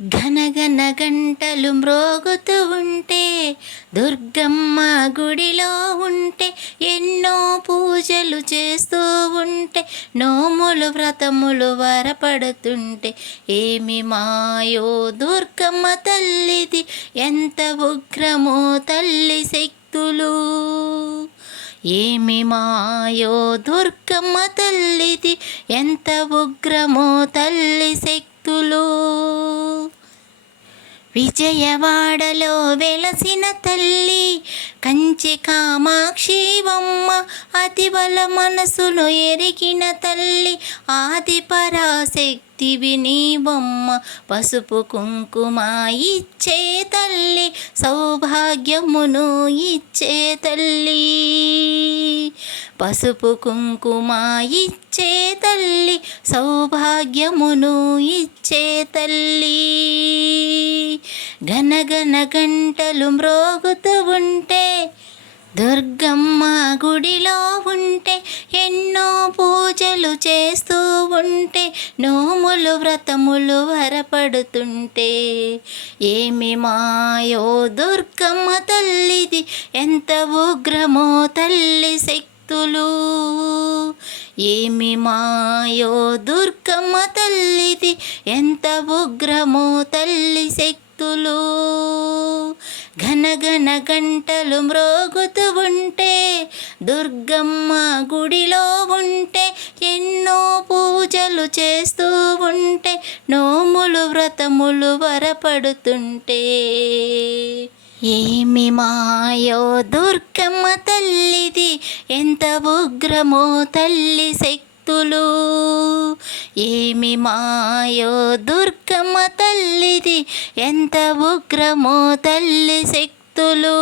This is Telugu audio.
ఘనఘన గంటలు మ్రోగుతూ ఉంటే దుర్గమ్మ గుడిలో ఉంటే ఎన్నో పూజలు చేస్తూ ఉంటే నోములు వ్రతములు వరపడుతుంటే ఏమి మాయో దుర్గమ్మ తల్లిది ఎంత ఉగ్రమో తల్లి శక్తులు. ఏమి మాయో దుర్గమ్మ తల్లిది ఎంత ఉగ్రమో తల్లి శక్తులు. విజయవాడలో వెలసిన తల్లి కంచి కామాక్షి బొమ్మ అతివల మనసును ఎరిగిన తల్లి ఆది పరాశక్తివి నీ బొమ్మ పసుపు కుంకుమ ఇచ్చే తల్లి సౌభాగ్యమును ఇచ్చే తల్లి. పసుపు కుంకుమ ఇచ్చే తల్లి సౌభాగ్యమును ఇచ్చే తల్లి. గనగన గంటలు మ్రోగుతూ ఉంటే దుర్గమ్మ గుడిలో ఉంటే ఎన్నో పూజలు చేస్తూ ఉంటే నోములు వ్రతములు వరపడుతుంటే ఏమి మాయో దుర్గమ్మ తల్లిది ఎంత ఉగ్రమో తల్లి శక్తులు. ఏమి మాయో దుర్గమ్మ తల్లిది ఎంత ఉగ్రమో తల్లి శక్తి మన గంటలు మ్రోగుతూ ఉంటే దుర్గమ్మ గుడిలో ఉంటే ఎన్నో పూజలు చేస్తూ ఉంటే నోములు వ్రతములు వరపడుతుంటే. ఏమి మాయో దుర్గమ్మ తల్లిది ఎంత ఉగ్రమో తల్లి శక్తులు. ఏమి మాయో దుర్గమ్మ తల్లిది ఎంత ఉగ్రమో తల్లి তোলো।